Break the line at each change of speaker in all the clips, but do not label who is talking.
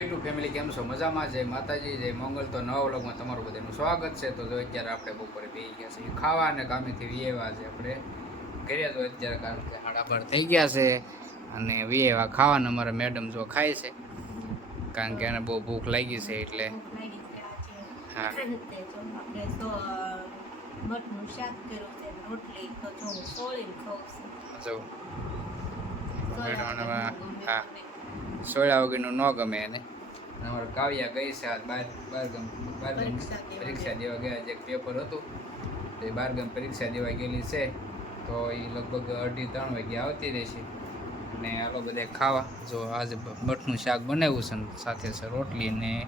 YouTube family કેમ છો? મજામાં? જય માતાજી જય મંગલ. તો નવા વ્લોગમાં તમારું બધાનું સ્વાગત છે. તો જો અત્યારે આપણે બપોરે બે ગયા છે ખાવા અને કામેથી વિયેવા છે આપણે. કર્યા તો અત્યારે કારણ કે સાડા બાર થઈ ગયા છે અને વિયેવા ખાવાના અમારા મેડમ જો ખાય છે. કારણ કે એને બહુ ભૂખ લાગી છે એટલે. હા.
રોટલી. તો જો હું ગમે.
વગરનું ન ગમે એને. અમારો કાવ્યા ગઈ છે આ બાર બારગામ બારગામ
પરીક્ષા દેવા
ગયા જે એક પેપર હતું તો એ બારગામ પરીક્ષા દેવા ગયેલી છે. તો એ લગભગ અઢી ત્રણ વાગે આવતી રહેશે અને આલો બધા ખાવા. જો આજે મઠનું શાક બનાવ્યું છે ને સાથે છે રોટલી ને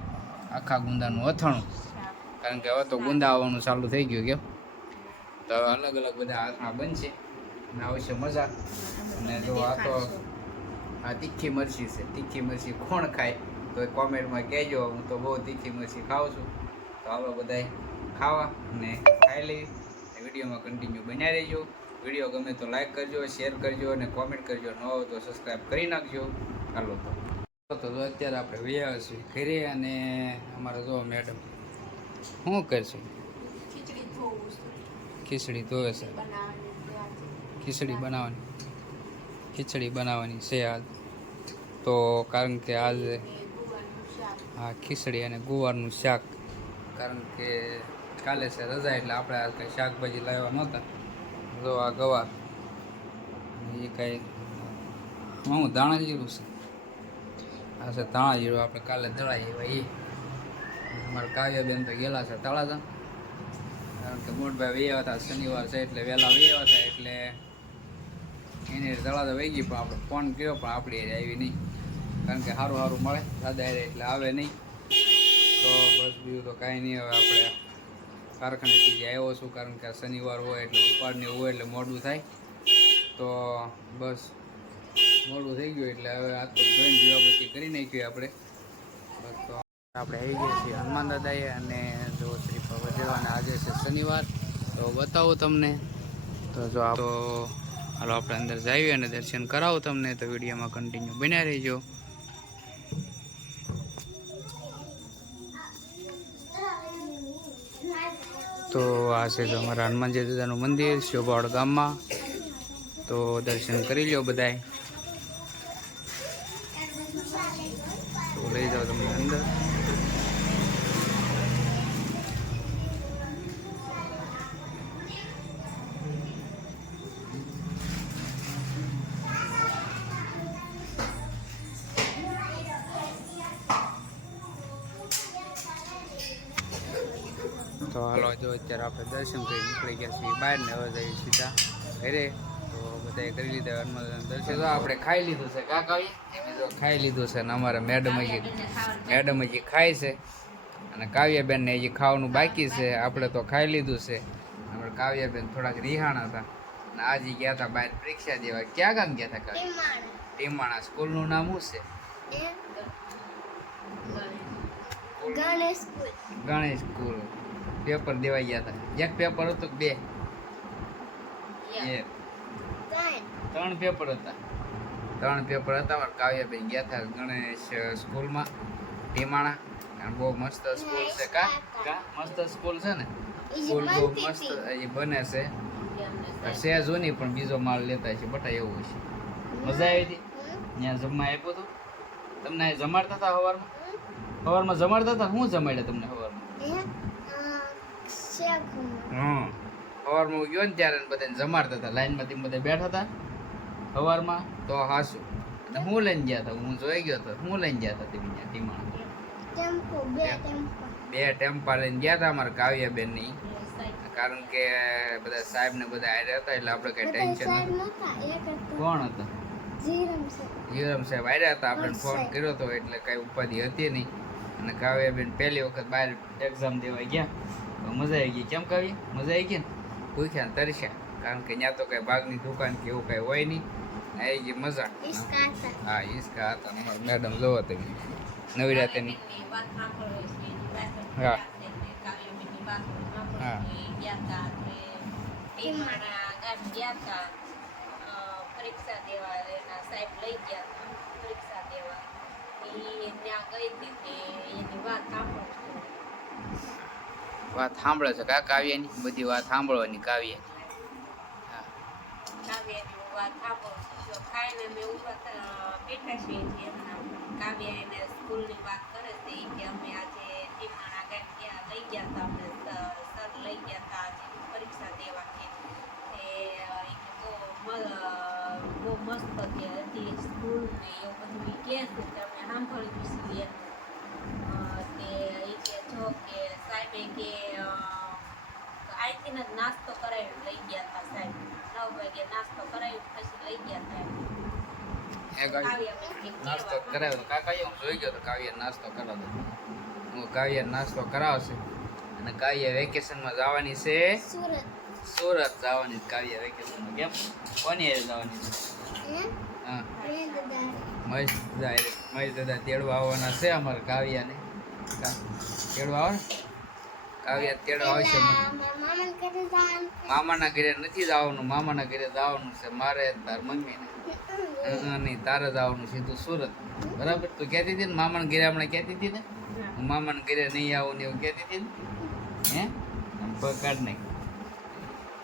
આખા ગુંદાનું અથાણું. કારણ કે હવે તો ગુંદા આવવાનું ચાલુ થઈ ગયું કેમ? તો અલગ અલગ બધા હાથમાં બનશે. અને આવશે મજા. અને જો આ તો આ તીખી મરચી છે. તીખી મરચી કોણ ખાય? તો એ કોમેન્ટમાં કહેજો. હું તો બહુ તીખી મરચી ખાઉં છું. તો આવા બધાએ ખાવા અને ખાઈ લઈ વિડીયોમાં કન્ટિન્યુ બન્યા રહેજો. વીડિયો ગમે તો લાઈક કરજો શેર કરજો અને કોમેન્ટ કરજો. ન હોય તો સબસ્ક્રાઈબ કરી નાખજો. ચાલો તો. તો અત્યારે આપણે વ્યા છીએ ઘરે અને અમારા જો મેડમ શું કરશે?
ખીચડી ધોવે છે.
ખીચડી
બનાવવાની.
ખીચડી બનાવવાની છે આજ. તો કારણ કે આજે હા ખીચડી અને ગુવારનું શાક, કારણ કે કાલે છે રજા એટલે આપણે આજ કંઈ શાકભાજી લાવ્યા નહોતા. જો આ ગવાર એ કાંઈ હું ધાણા જીરું છે. આ છે ધાણા જીરું આપણે કાલે દળાઈ એવા એ અમારા કાવ્યબેન તો ગયેલા છે તળાતા કારણ કે મોટભાઈ વૈયા હતા, શનિવાર છે એટલે વહેલા વૈયા હતા એટલે એની તળાજા વહી ગઈ, પણ આપણે ફોન કર્યો, પણ આપણી હારે આવી નહીં. કારણ કે સારું સારું મળે દાદા એરે એટલે આવે નહીં. તો બસ બીજું તો કાંઈ નહીં, હવે આપણે કારખાનેથી જે આવ્યો છું, કારણ કે શનિવાર હોય એટલે ઉપાડની હોય એટલે મોડું થાય. તો બસ મોડું થઈ ગયું એટલે હવે આ તો જોઈન જીવા પછી કરી નાખ્યું આપણે. બસ તો આપણે આવી ગયા છીએ હનુમાન દાદાએ અને જો શ્રી ભગવદેવ આજે છે શનિવાર. તો બતાવું તમને. તો જો આપણો તો હાલો, આપણે અંદર જઈએ અને દર્શન કરાવો તમને, તો વિડીયોમાં કન્ટિન્યુ બન્યા રહેજો. તો આ છે તો અમારા હનુમાનજી દાદાનું મંદિર શોભાવડ ગામમાં. તો દર્શન કરી લો બધાય. તો લઈ જાઓ તમને અંદર. તો હાલો જો અત્યારે આપણે દર્શન કરી નીકળી ગયા છીએ બહાર ને હવે જઈએ સીધા ઘરે. તો બધાએ કરી લીધા હનુમાન દર્શન. તો આપણે ખાઈ લીધું છે કાકા. જો ખાઈ લીધું છે અને અમારા મેડમ હજી મેડમ હજી ખાય છે અને કાવ્યાબેનને હજી ખાવાનું બાકી છે. આપણે તો ખાઈ લીધું છે. આપણે કાવ્યાબેન થોડાક રિહાણા હતા અને આજે ગયા હતા બહાર પરીક્ષા દેવા. ક્યાં ગામ ગયા હતા કાવ્ય ટીમાણા સ્કૂલનું નામ શું છે?
Ganesh school.
Ganesh school. Paper દેવા ગયા હતા. એક પેપર હતું બે? ત્રણ. પેપર હતા. ત્રણ પેપર હતા મારા કાવ્યાબેન ગયા હતા ગણેશ સ્કૂલમાં ભીમાણા. અને બહુ મસ્ત સ્કૂલ છે. કા? કા? મસ્ત સ્કૂલ છે ને? સ્કૂલ બહુ મસ્ત એ બને છે. છે જૂની પણ બીજો માલ લેતા છે બટા એવું છે મજા આવી હતી? ત્યાં જમવા આપ્યું હતું? તમને જમાડતા હતા સવારમાં સવારમાં જમાડતા હતા? શું જમાડ્યા તમને સવારમાં હમ. સવારમાં હું ગયો ને ત્યારે બધાને જમાડતા હતા. લાઈનમાં તેમ બધા બેઠા હતા. સવારમાં તો હાસું. હું લઈને ગયા હતા. હું જોઈ ગયો હતો હું લઈને ગયા હતા તમે ત્યાં ટીમાણા બે ટેમ્પા. લઈને ગયા હતા અમારા કાવ્યાબેનની કારણ કે બધા સાહેબ ને બધા આવ્યા હતા એટલે આપણે કઈ ટેન્શન કોણ હતા? જીરમ સાહેબ. આવ્યા હતા. આપણે ફોન કર્યો હતો એટલે કઈ ઉપાધિ હતી નહીં. અને કાવ્યાબેન પહેલી વખત બહાર એક્ઝામ દેવા ગયા. મજા આવી ગઈ. કેમ કાવી મજા આવી ગઈ ને? ભૂખ્યા ને તરસ્યા. કારણ કે ત્યાં તો કઈ બાગની દુકાન કે એવું કઈ હોય નહીં. આવી ગઈ મજા. હા ઈસકા હતા અમારા મેડમ જોવા તમે નવી રાતેની હા. હા.
પરીક્ષા દેવા એના સાહેબ લઈ ગયા હતા પરીક્ષા દેવા એ ત્યાં ગઈ હતી એની વાત સાંભળું
વાત સાંભળે છે. કા કાવ્યની? બધી વાત સાંભળવાની કાવ્ય
બહુ મસ્ત કે હતી સ્કૂલ ને એવું બધું કે અમે સાંભળ્યું છીએ એનું અ, તે ઈ કે જો કે કે અહીંથી જ નાસ્તો કરાવી લઈ ગયા હતા સાહેબ. નવ વાગે નાસ્તો કરાવી પછી લઈ ગયા હતા.
નાસ્તો કરાવ્યો કાકા હું જોઈ ગયો તો કાવ્ય નાસ્તો કરાવતો હું કાવ્ય નાસ્તો કરાવશે. અને કાવ્ય વેકેશનમાં જવાની છે?
સુરત.
સુરત જવાની છે. કાવ્ય વેકેશનમાં કેમ? કોની હારે જવાની છે?
હે?
મહેશ દાદા મહેશ દાદા તેડવા આવવાના છે અમારે કાવ્યાને. તેડવા આવે ને કાવ્ય તેડવા આવશે
મામાને ઘરે જવાનું
મામાના ઘરે નથી જવાનું મામાના ઘરે જવાનું છે. મારે તાર મમ્મીને. નહીં તારે જવાનું સીધું સુરત. બરાબર? તું કહેતી હતી ને? મામાના ઘરે હમણાં કહેતી હતી ને?
હું
મામાના ઘરે નહીં આવું ને એવું કહેતી હતી ને? હે? કાઢ નહીં.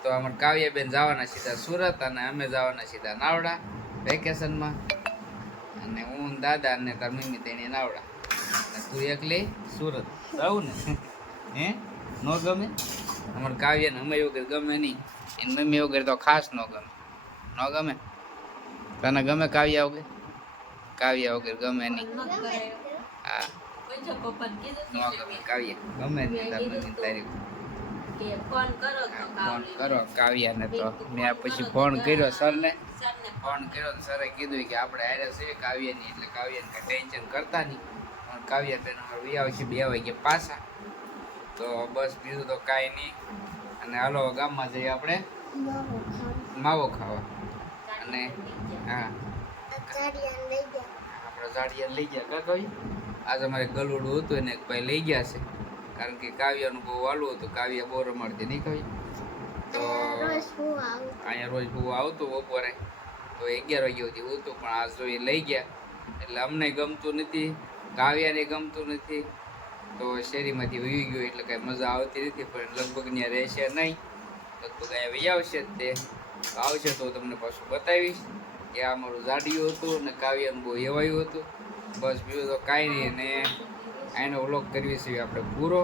તો અમારે કાવ્યાબેન જવાના સીધા સુરત અને અમે જવાના સીધા નાવડા વેકેશનમાં. અને હું દાદા અને તાર મમ્મી તેની નાવડા. તું એકલી સુરત. જાવું ને? હે? ન ગમે? અમારે કાવ્યને અમે વગર ગમે નહીં. એની મમ્મી વગર તો ખાસ ન ગમે. ન ગમે? તને ગમે કાવ્ય વગર? કાવ્ય વગર ગમે નહીં. હા. કાવ્ય ગમે નહીં તાર મમ્મી તારી
ફોન કરો કાવ્યને.
તો. મેં પછી ફોન કર્યો સરને. ફોન કર્યો તો સરે કીધું કે આપણે હારે છે કાવ્યની. એટલે કાવ્યને ટેન્શન કરતા નહીં. કાવ્ય બેન અમારે વી આવશે બે વાગે પાછા. તો બસ બીજું તો કાંઈ નહીં. અને હાલો, ગામમાં જઈએ આપણે.
માવો ખાવા.
અને, હા. આપણે ઝાડિયા લઈ ગયા. કા કવિ આજે અમારે ગલુડું હતું એને ભાઈ લઈ ગયા છે. કારણ કે કાવ્યનું બહુ વાલું હતું. કાવ્ય બહુ રમાડતી, નહીં કવિ તો અહીંયા રોજ બહુ આવતું બપોરે. તો અગિયાર વાગ્યા સુધી હતું પણ આજ તો એ લઈ ગયા. એટલે અમને ગમતું નથી. કાવ્યાને ગમતું નથી. તો શેરીમાંથી વહી ગયો એટલે કાંઈ મજા આવતી નથી પણ લગભગ ત્યાં રહેશે નહીં. લગભગ અહીંયા વહી આવશે જ તે. આવશે તો તમને પાછું બતાવીશ કે આ મારું જાડિયું હતું અને કાવ્યનું બહુ એવાયું હતું. બસ બીજું તો કાંઈ નહીં ને આનો વ્લોગ કરવી છે આપણે પૂરો.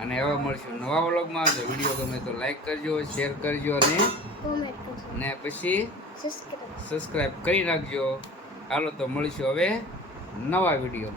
અને હવે મળશું નવા વ્લોગમાં. જો વીડિયો ગમે તો લાઈક કરજો શેર કરજો અને ને પછી સબસ્ક્રાઈબ કરી નાખજો. હાલો તો મળીશું હવે નવા વીડિયો.